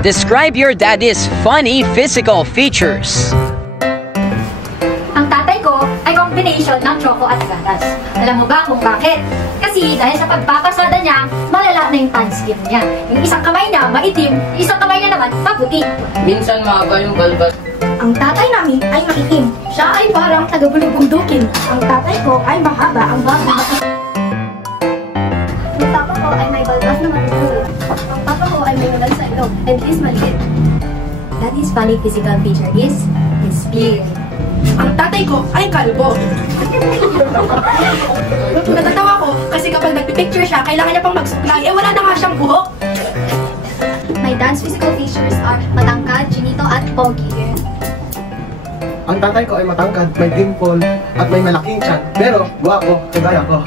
Describe your daddy's funny physical features. Ang tatay ko ay combination ng choco at gatas. Alam mo ba kung bakit? Kasi dahil sa pagpapasada niya, malala na yung tan skin niya. Yung isang kamay niya maitim, yung isang kamay niya naman maputi. Minsan mahaba yung balbas. Ang tatay namin ay maitim. Siya ay parang taga-bulubundukin. Ang tatay ko ay mahaba ang baba. Ang papa ko ay may balbas na matutulog. Ang papa ko ay may ngal sa ilong and is maliit. Daddy's funny physical feature is his beard. Ang tatay ko ay kalbo. Natatawa ko kasi kapag nagpipicture siya, kailangan niya pang mag-supply. Eh, wala na nga siyang buhok. My dad's physical features are matangkad, chinito, at pogi. Ang tatay ko ay matangkad, may dimple, at may malaking tiyan. Pero, guwapo, kagaya ko.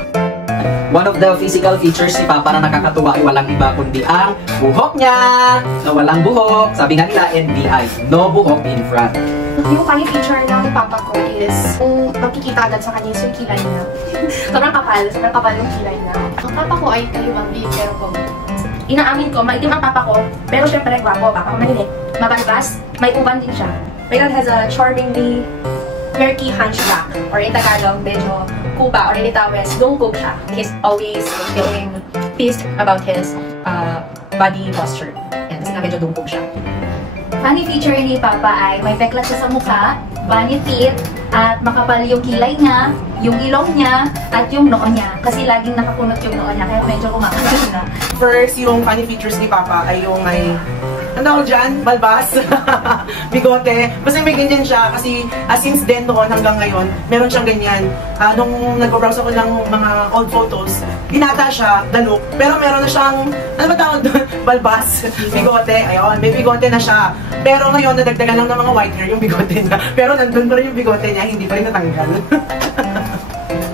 One of the physical features ni Papa na nakakatuwa ay walang iba kundi ang buhok niya! Na walang buhok, sabi nga nila, NBI, no buhok in front. Yung funny feature ng papa ko is makikita agad sa kanya yung kilay niya. sobrang kapal yung kilay niya. Ang papa ko ay kaliwang big pero ko. Inaamin ko, maitim ang papa ko, pero syempre gwapo, papa ko maliit. Mabalbas, may uban din siya. My dad has a charmingly murky hunchback, or in Tagalog, medyo kuba, or in Itawes, dungkog siya. He's always feeling pissed about his body posture. Yan, kasi nga medyo dungkog siya. Funny feature ni Papa ay may peklat siya sa mukha, bunny teeth, at makapal yung kilay niya, yung ilong niya, at yung noo niya. Kasi laging nakapunot yung noo niya, kaya medyo kumakagal na. First, yung funny features ni Papa ay yung may, ano ako dyan? Balbas? Bigote. Basta may ganyan siya kasi since then noon hanggang ngayon, meron siyang ganyan. Nung nag-browse ako ng mga old photos, binata siya, dalok, pero meron na siyang, ano ba tawag doon? Balbas, bigote, ayun, may bigote na siya. Pero ngayon, nadagdagan lang ng mga white hair yung bigote niya. Pero nandun pa rin yung bigote niya, hindi pa rin natanggal.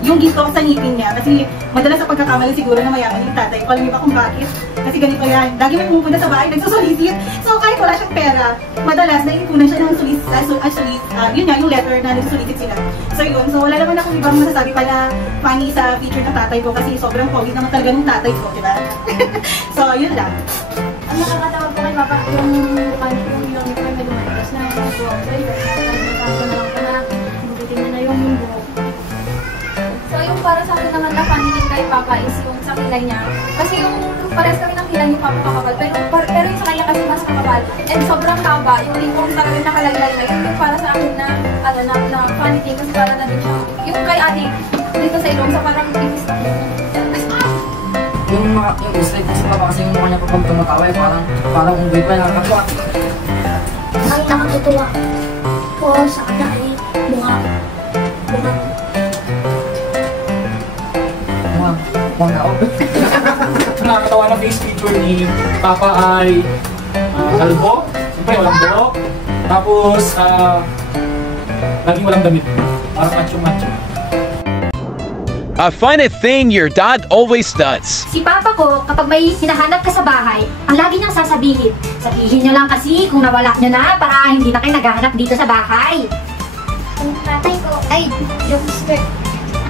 Yung ginto sa ngipin niya, kasi madalas sa pagkakamali siguro na mayaman yung tatay. Alam niyo ba kung bakit? Kasi ganito yan. Lagi may pumupunta sa bahay, nagsusulisit. So kahit wala siyang pera, madalas naiipunan siya ng yun nga, yung letter na nagsusulisit sila. So yun, so wala naman akong ibang masasabi pa na funny sa feature ng tatay ko kasi sobrang pogi naman talaga ng tatay ko, di ba? So yun lang. Ang nakakatawa po kay Papa, yung ilong niya may lumalagas na yung buhok. Bukitin na yung buhok. So yung para sa akin naman na funny din kay Papa is yung sa kilay niya. Kasi yung pares kami ng kilay yung Papa kakapal, pero yung sa kanya kasi mas kakapal. And sobrang haba, yung ringkong talagang nakalaylay na yun. Yung para sa akin na, na funny thing kasi para na din siya. Yung kay ate, dito sa ilong, sa parang ipis na yung slide kasi Papa kasi yung mukha niya kapag tumatawa eh, parang unggoy pa nakakatuwa. ang nakatutuwa po sa kanya ay Mukhang tao. Nakakatawa na face feature ni Papa ay kalbo, siyempre walang buhok, tapos laging walang damit, parang macho-macho. A funny thing your dad always does. Si Papa ko, kapag may hinahanap ka sa bahay, ang lagi niyang sasabihin nyo lang kasi kung nawala nyo na para hindi na kayo naghahanap dito sa bahay. Ang tatay ko ay yung skirt.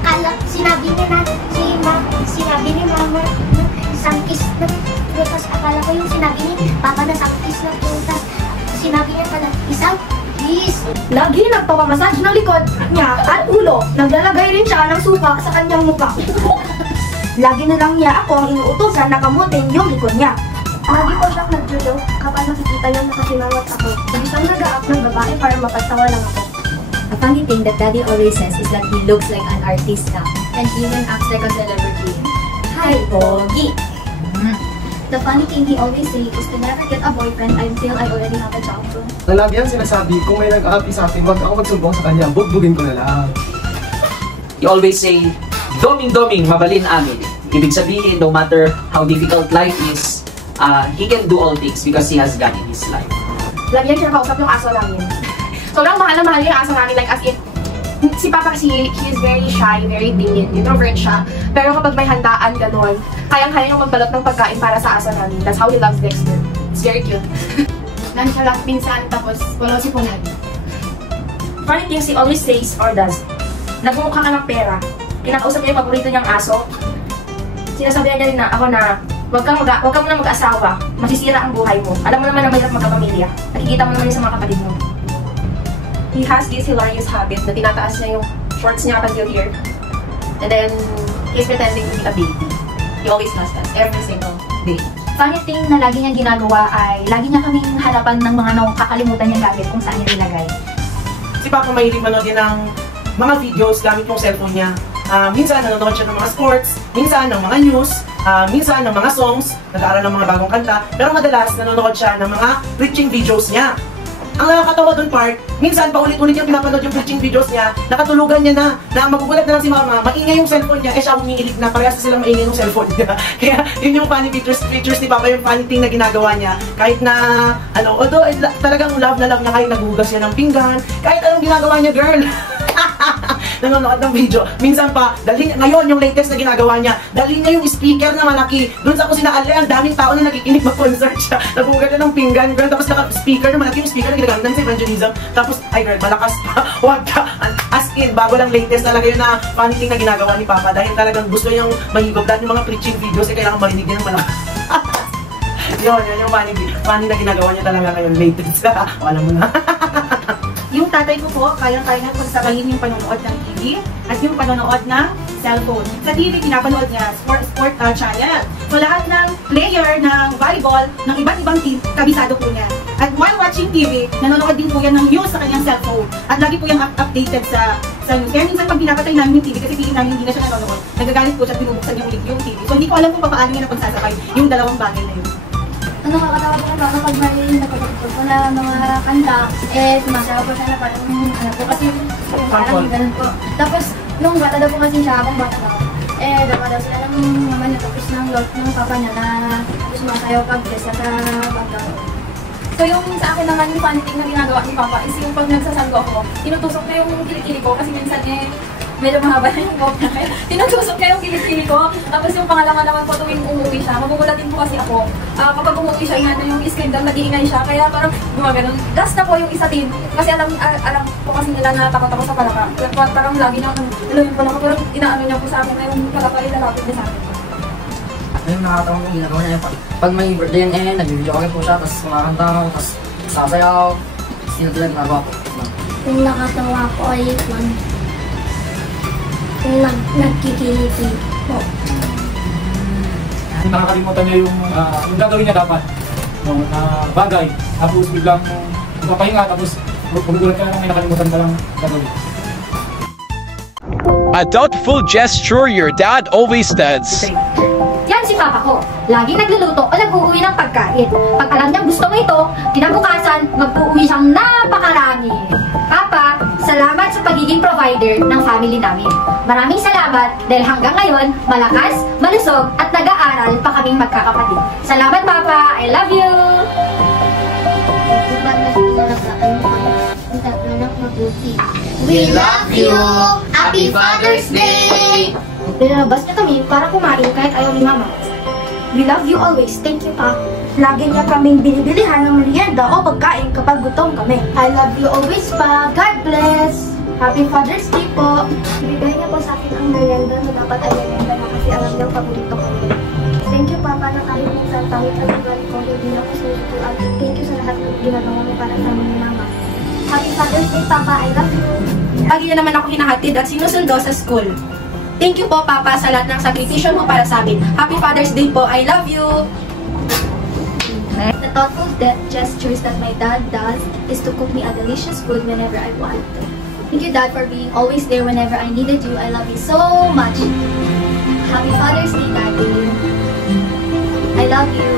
Akala, sinabi ni mama na isang kiss na tapos akala ko yung sinabi ni Papa na isang kiss na tapos sinabi niya pala isang kiss. Lagi nagpapamassage ng likod niya at ulo. Naglalagay rin siya ng suka sa kanyang mukha. Lagi na lang niya ako ang inuutosan na kamutin yung likod niya. Lagi ko siyang nagjudo kapag nakikita niya nakasimawat ako. Isang nag-a-up ng babae para mapagtawa lang ako. A funny thing that Daddy always says is that he looks like an artista and even acts like a celebrity. Hi, Pogi! The funny thing he always say is to never get a boyfriend until I already have a job. Lagi yan sinasabi, kung may nag-aapi sa akin, huwag ako magsumbong sa kanya, bugbugin ko na lang. He always say, doming-doming, mabalin amin. Ibig sabihin, no matter how difficult life is, he can do all things because he has God in his life. Lagi yan kinakausap yung aso namin. Sobrang mahal na mahal yung aso namin, like as in, si Papa kasi, he is very shy, very timid, introvert siya. Pero kapag may handaan, gano'n, kayang-kaya yung magbalot ng pagkain para sa aso namin. That's how he loves Dexter. It's very cute. Nonchalant minsan, tapos walang sipunan. Funny things he always says or does. Nagmumukha ka ng pera. Kinakausap niya yung paborito niyang aso. Sinasabihan niya rin na ako na Huwag ka muna mag-asawa. Masisira ang buhay mo. Alam mo naman na mahirap magkapamilya. Nakikita mo naman yun sa mga kapatid mo. He has this hilarious habit na tinataas niya yung shorts niya up until here. And then, he's pretending to be a baby. He always does that. Every single day. Funny thing na lagi niyang ginagawa ay lagi niya kaming harapan ng mga kakalimutan niyang gamit kung saan niya nilagay. Si Papa mahilig manood din ng mga videos gamit yung cellphone niya. Minsan nanonood siya ng mga sports, minsan ng mga news, minsan ng mga songs, nag-aaral ng mga bagong kanta, pero madalas nanonood siya ng mga preaching videos niya. Ang nakakatawa doon part, minsan paulit-ulit yung pinapanood yung preaching videos niya, nakatulugan niya na magugulat na lang si mama, maingay yung cellphone niya, siya umiilig na, parehas silang maingay yung cellphone niya. Kaya yun yung funny features ni Papa, yung funny thing na ginagawa niya. Kahit na, although talagang love na love niya, kahit naghugas siya ng pinggan, kahit anong ginagawa niya, girl. Nanonood ng video. Minsan pa, ngayon yung latest na ginagawa niya, dali niya yung speaker na malaki. Doon sa kusina, ang daming tao na nakikinig mag-concert siya. Nagugat na ng pinggan, girl. Tapos naka-speaker na malaki yung speaker na ginagamit namin sa evangelism. Tapos, ay girl, malakas pa. Huwag ka. As in, bago lang latest talaga yun na funny thing na ginagawa ni Papa. Dahil talagang gusto niyang mahigop. Dahil yung mga preaching videos, kailangan marinig niya ng malakas. yun yung funny na ginagawa niya talaga ngayon latest. Alam mo na. Yung tatay ko po, kayang-kaya na pagsabayin yung panonood ng TV at yung panonood ng cellphone. Sa TV, pinapanood niya sport channel. So lahat ng player ng volleyball ng iba't ibang team, kabisado po niya. At while watching TV, nanonood din po yan ng news sa kanyang cellphone. At lagi po yan updated sa news. Kaya minsan pag pinapatay namin yung TV, kasi feeling namin hindi na siya nanonood, nagagalit po siya at binubuksan niya ulit yung TV. So hindi ko alam kung paano niya napagsasakay yung dalawang bagay na yun. Ano nakakatawa po kapag may napapagod po na mga kanta, sumasayaw po siya na parang po kasi parang ganun po. Tapos, nung bata daw po kasi siya, habang bata daw, daw daw sila ng mama niya tapos ng papa niya na sumasayaw pag-test sa bagdaw. So yung sa akin naman, yung funny thing na ginagawa ni Papa is yung pag nagsasalgo ako, tinutusok na yung kilikili ko kasi minsan medyo mahaba na yung buhok na kaya tinutusok niya yung kilikili ko. Tapos yung pangalaman naman po tuwing umuwi siya, magugulat din po kasi ako. Kapag umuwi siya, ingatan yung scandal, nag-iingay siya, kaya parang gumaganon. Last na po yung isa din, kasi alam po kasi nila na takot ako sa palaka. Parang lagi na yung palaka, parang inaano niya po sa akin na yung palaka ay lalapit niya sa akin. Yung nakatawa ko ginagawa niya, pag may birthday yan, nag-video okay po siya, tapos kumakanta ako, tapos sasayaw, sino talaga ginagawa ko. Yung nakatawa ko ay nagkikiliti po. Nakakalimutan niya yung gagawin niya dapat na bagay, tapos biglang papahinga, tapos magugulat ka lang may nakalimutan ka lang gagawin. A thoughtful gesture your dad always does. Yan si Papa ko. Laging nagluluto o nag-uuwi ng pagkain. Pag alam niyang gusto mo ito, kinabukasan, mag-uuwi siyang napakarami. Papa, salamat sa pagiging provider ng family namin. Maraming salamat dahil hanggang ngayon, malakas, malusog at nag-aaral pa kaming magkakapatid. Salamat Papa, I love you! We love you! Happy Father's Day! Pinalabas niya kami para kumain kahit ayaw ni Mama. We love you always. Thank you, Pa. Lagi niya kaming binibilihan ng merienda o pagkain kapag gutom kami. I love you always, Pa. God bless! Happy Father's Day po! Bigay niya po sa akin ang merienda na dapat ay merienda na kasi alam niya paborito kami. Thank you, Papa, na kahit minsan tawid at lugar ko, hindi na ko susutuan. Thank you sa lahat ng ginagawa mo para sa amin ni Mama. Happy Father's Day, Papa. I love you! Lagi na naman ako hinahatid at sinusundo sa school. Thank you po, Papa, sa lahat ng sakripisyo mo para sa amin. Happy Father's Day po. I love you! The thoughtful gestures that my dad does is to cook me a delicious food whenever I want. Thank you, Dad, for being always there whenever I needed you. I love you so much. Happy Father's Day, Daddy. I love you.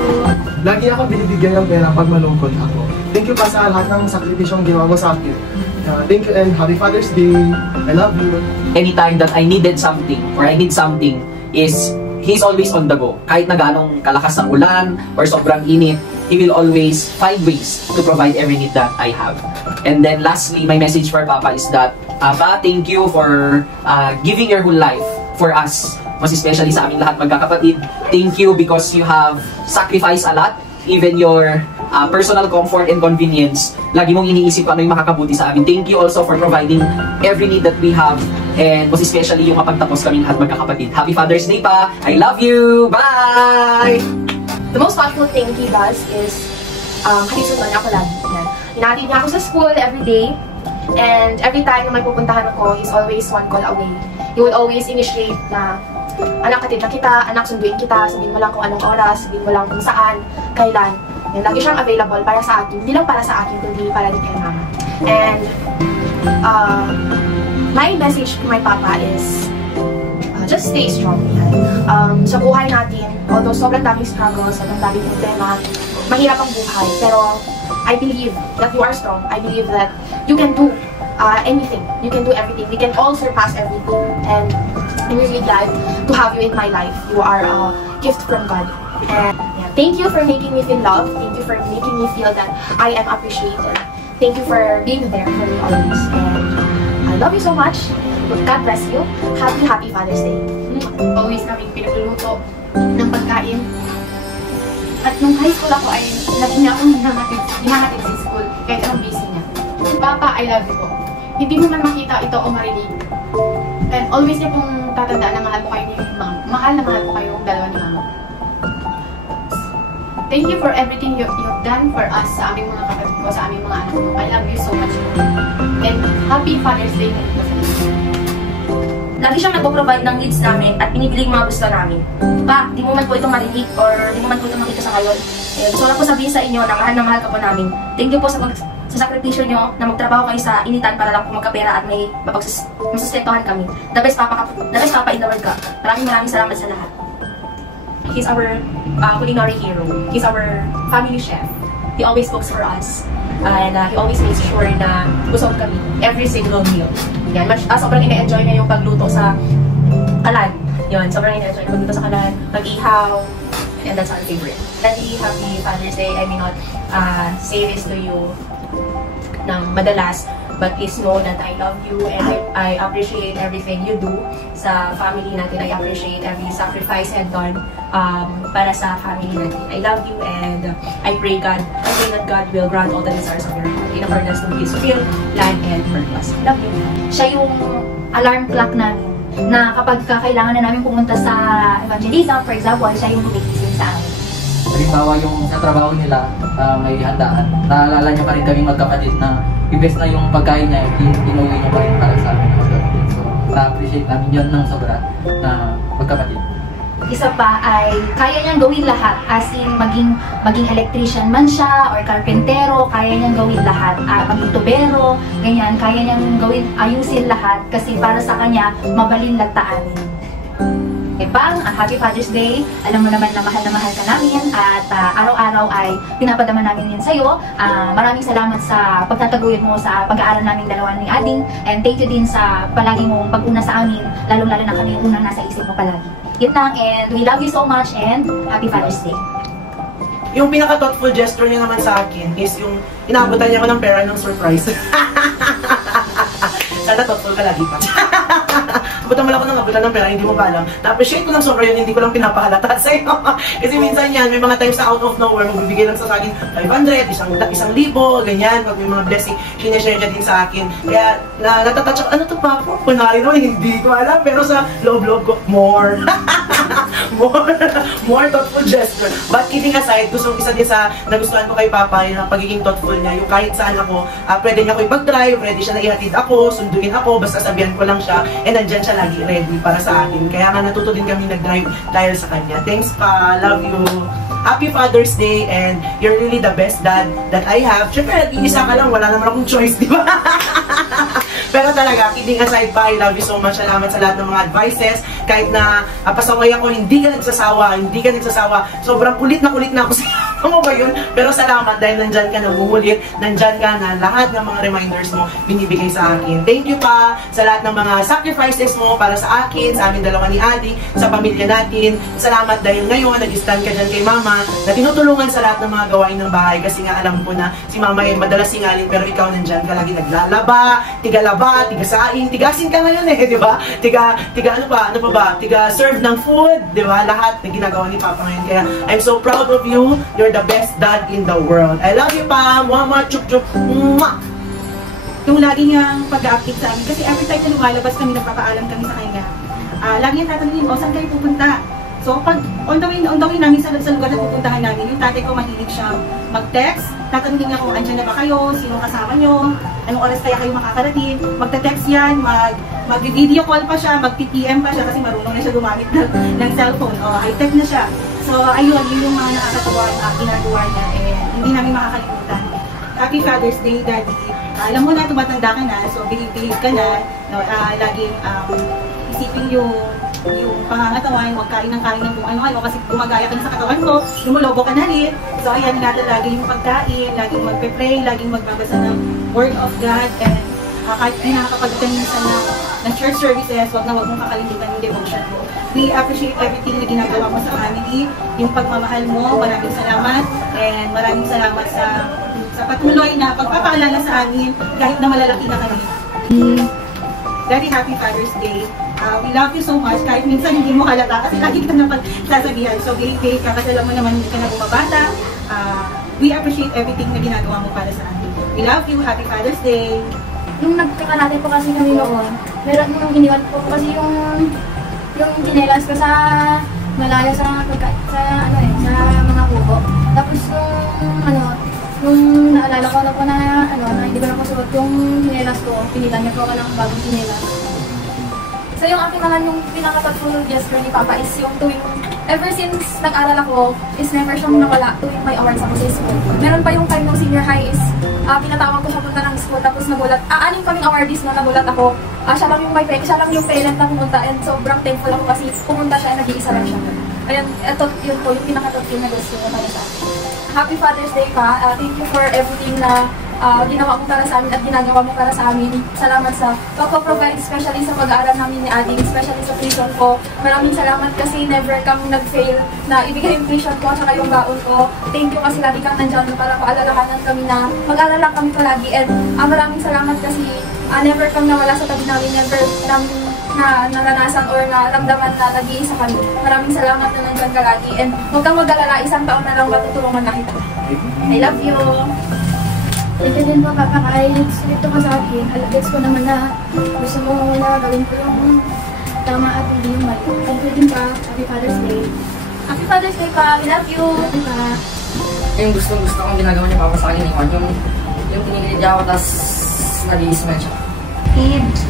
Lagi ako binibigyan ng pera pag malungkot ako. Thank you pa sa lahat ng sakripisyong ginawa mo sa akin. Thank you and Happy Father's Day. I love you. Anytime that I needed something or I need something is he's always on the go. Kahit na ganong kalakas ng ulan or sobrang init, he will always find ways to provide every need that I have. And then lastly, my message for Papa is that, Papa, thank you for giving your whole life for us. Mas especially sa aming lahat magkakapatid. Thank you because you have sacrificed a lot. Even your personal comfort and convenience, lagi mong iniisip ano yung makakabuti sa amin. Thank you also for providing every need that we have, and most especially yung mapagtapos kami lahat magkakapatid. Happy Father's Day pa! I love you! Bye! the most thoughtful thing he does is halisunod niya ako lagi. Yan. Hinatid niya ako sa school every day. And every time na may pupuntahan ako, he's always one call away. He would always initiate na, anak, hatid na kita, anak, sunduin kita, sabihin mo lang kung anong oras, sabihin mo lang kung saan, kailan. Yan, lagi siyang available para sa akin. Hindi lang para sa akin, kundi para din kay mama. And my message to my papa is, just stay strong. Sa buhay natin, although sobrang daming struggles, sobrang daming problema, mahirap ang buhay, pero I believe that you are strong. I believe that you can do anything. You can do everything. We can all surpass everything. And I'm really glad to have you in my life. You are a gift from God. And yeah, thank you for making me feel loved. Thank you for making me feel that I am appreciated. Thank you for being there for me always. And I love you so much. God bless you. Happy Father's Day. Always kaming pinagluluto ng pagkain. At nung high school ako ay lagi niya akong hinahatid sa school kahit anong busy niya. Papa, I love you po. Hindi mo man makita ito o marinig. And always niya pong tatandaan na mahal mo kayo ni Mama. Mahal na mahal po kayong dalawa ni Mama. Thank you for everything you've done for us sa aming mga kapatid ko, sa aming mga anak ko. I love you so much. And happy Father's Day. Lagi siyang nagpo-provide ng needs namin at pinibili yung mga gusto namin. Pa, di mo man po ito marinig or di mo man po ito makita sa ngayon. Gusto lang po sabihin sa inyo na mahal ka po namin. Thank you po sa sakripisyo nyo na magtrabaho kayo sa initan para lang po magkapera at may masustentuhan kami. The best papa in the world ka. Maraming salamat sa lahat. He's our culinary hero. He's our family chef. He always cooks for us. And he always makes sure na busog kami every single meal. Yan, sobrang ina-enjoy niya yung pagluto sa kalan. Yun, sobrang ina-enjoy yung pagluto sa kalan, mag-ihaw, and that's our favorite. Daddy, happy Father's Day. I may not say this to you ng madalas, but please know that I love you and I appreciate everything you do sa family natin. I appreciate every sacrifice and done para sa family natin. I love you and I pray that God will grant all the desires of your heart in accordance with His will, plan, and purpose. Love you. Siya yung alarm clock namin na kapag kailangan na namin pumunta sa evangelism, for example, siya yung gumigising sa amin. Halimbawa yung sa trabaho nila, may handaan. Naalala niyo pa rin kaming magkapatid na imbes na yung pagkain niya, inuwi niyo pa rin para sa amin magkapatid. So, na-appreciate namin yun ng sobra na magkapatid. Isa pa ay kaya niyang gawin lahat, as in maging electrician man siya or karpentero, kaya niyang gawin lahat. Maging tubero, ganyan, kaya niyang ayusin lahat kasi para sa kanya, mabalin lagtaanin. Bang, Happy Father's Day. Alam mo naman na mahal ka namin at araw-araw ay pinapadama namin yan sa'yo. Maraming salamat sa pagtataguyod mo sa pag-aaral namin dalawa ni Ading, and thank you din sa palagi mong pag-una sa amin, lalong-lalo na kami unang nasa isip mo palagi. Yun lang, and we love you so much and Happy Father's Day. Yung pinaka-thoughtful gesture niya naman sa akin is yung inabutan niya ako ng pera ng surprise. Sana thoughtful ka lagi pa. Abutan mo lang ako ng abutan ng pera, hindi mo pa alam. Na-appreciate ko lang sobra yun, hindi ko lang pinapahalata sa'yo. Kasi minsan yan, may mga times na out of nowhere, magbibigay lang sa akin 500, 1,000, ganyan. Pag may mga blessing, sineshare niya din sa akin. Kaya natatouch ako, ano to pa po? Kunwari naman, hindi ko alam. Pero sa loob-loob ko, more. more thoughtful gesture. But kidding aside, isa din sa nagustuhan ko kay Papa, yung pagiging thoughtful niya. Yung kahit saan ako, pwede niya ako ipag-drive, pwede siya na ihatid ako, sunduin ako, basta sabihan ko lang siya, and nandyan siya lagi ready para sa akin. Kaya nga natuto din kami nag-drive dahil sa kanya. Thanks pa, love you. Happy Father's Day, and you're really the best dad that I have. Siyempre, isa ka lang, wala naman akong choice, di ba? Pero talaga, kidding aside pa, I love you so much. Salamat sa lahat ng mga advices. Kahit na pasaway ako, hindi ka nagsasawa. Sobrang kulit na ako sa ano ba yun? Pero salamat dahil nandyan ka naguhulit, nandyan ka na lahat ng mga reminders mo binibigay sa akin. Thank you pa sa lahat ng mga sacrifices mo para sa akin, sa amin dalawa ni Adi, sa pamilya natin. Salamat dahil ngayon, nag-stand ka dyan kay Mama, na tinutulungan sa lahat ng mga gawain ng bahay kasi nga alam ko na si Mama ay madalas singalin pero ikaw nandyan ka lagi naglalaba, tigalaba, tigasaing, tigasin ka ngayon di ba? Tiga serve ng food, di ba? Lahat na ginagawa ni Papa ngayon. Kaya I'm so proud of you. You're the best dad in the world. I love you, Pa. Mama, chup chup. Mwah! Yung lagi niyang pag-update sa amin. Kasi every time na lumalabas kami, nagpapaalam kami sa kanya. Lagi niyang tatanungin, saan kayo pupunta? So, pag on the way namin sa lugar na pupuntahan namin, yung tatay ko mahilig siya mag-text. Tatanungin niya kung andyan na ba kayo, sino kasama nyo, anong oras kaya kayo makakarating. Magte-text yan, mag-video call pa siya, mag-PPM pa siya kasi marunong na siya gumamit ng cellphone. High-tech na siya. So, ayun, yun yung mga nakakatawa na ginagawa niya. Hindi namin makakalimutan. Happy Father's Day, Daddy. Alam mo na, tumatanda ka na, so behave ka na. Laging isipin yung pangangatawan, huwag kain ng kung ano-ano kasi gumagaya ka na sa katawan ko, lumulobo ka na rin. So ayan, ingatan lagi yung pagkain, laging magpe-pray, laging magbabasa ng Word of God, and kahit nakakapag-attend minsan ng church services, huwag mong kakalimutan yung devotion mo. We appreciate everything na ginagawa mo sa family, yung pagmamahal mo, maraming salamat, and maraming salamat sa patuloy na pagpapaalala sa amin kahit na malalaki na kami. Very happy Father's Day. We love you so much. Kahit minsan hindi mo halata kasi lagi ka naman sasabihan. So, baby, kakasala mo naman hindi ka na bumabata. We appreciate everything na ginagawa mo para sa amin. We love you. Happy Father's Day. Nung nagkakalate po kasi kami noon, meron nung iniwan po kasi yung tinelas ko sa malayo sa mga kuko. Tapos nung naalala ko na po na hindi ko na po suot yung tinelas ko, pinilan niya po ako ng bagong tinelas. So yung akin naman yung pinaka-thoughtful gesture ni Papa is yung ever since nag-aral ako, is never siyang nawala tuwing may awards ako sa school. Meron pa yung time ng senior high is, pinatawag ko siya punta ng school, tapos nagulat, anim kaming awardees na nagulat ako. Siya lang yung parent na pumunta, and sobrang thankful ako kasi pumunta siya, nag-iisa lang siya. Ayan, yun po, yung pinaka-thoughtful na gesture na sa akin. Happy Father's Day pa. Thank you for everything na ginawa mo para sa amin at ginagawa mo para sa amin. Salamat sa pagpo-provide, especially sa pag-aaral namin ni Ading, especially sa tuition ko. Maraming salamat kasi never kang nag-fail na ibigay yung tuition ko at saka yung baon ko. Thank you kasi lagi kang nandyan para paalalahanan kami na mag-aaral lang kami palagi. And maraming salamat kasi never kang nawala sa tabi namin, never namin na naranasan or naramdaman na nag-iisa kami. Maraming salamat na nandyan ka lagi. And huwag kang mag-alala, isang taon na lang matutulungan na kita. I love you! Thank you din po, Papa, kahit sumito ka sa akin. Alagets ko naman na gusto mo na gawin ko yung tama at hindi yung mali. Thank you din pa. Happy Father's Day. Happy Father's Day pa. I love you. Pa. Yung gusto kong ginagawa niya Papa sa akin, yung tinigilid niya ako, tapos nag-i-smell siya.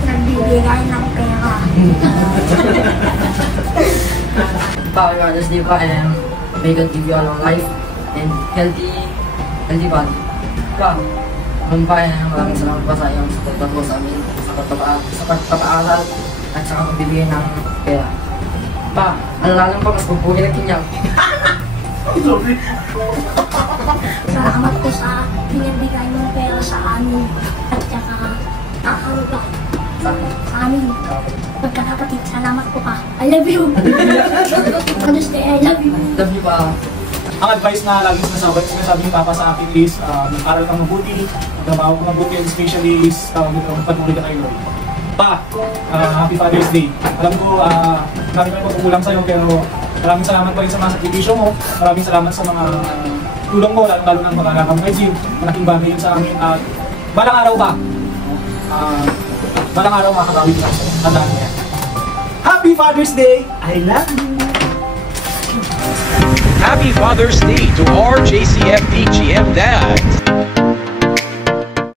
Nagbibigay ng pera. Happy Father's Day pa, and may God give you a long life and healthy body. Pa, maraming salamat pa sa iyong support po sa amin sa pagpapaaral at sa pagbibigay ng pera. Pa, alalalang pa, mas pupugi na kinyang. Salamat po sa binibigay ng pera sa amin at saka sa amin. Pagkakapatid, salamat po ka. I love you. Father's Day, I love you. Love you pa. Ang advice na lagi sinasabi ni Papa sa akin is mag-aral kang mabuti, magtrabaho kang mabuti, and especially is magpatuloy ka kay Lord. Pa, Happy Father's Day. Alam ko, marami kami pagkukulang sa'yo, pero maraming salamat pa rin sa mga sakripisyo mo. Maraming salamat sa mga tulong mo, lalo ng pag-aral kang kay Jim. Malaking bagay yun sa amin. At balang araw pa, makakawin ka sa'yo. Tandaan mo yan. Happy Father's Day! I love you! Happy Father's Day to our JCFD GM Dad.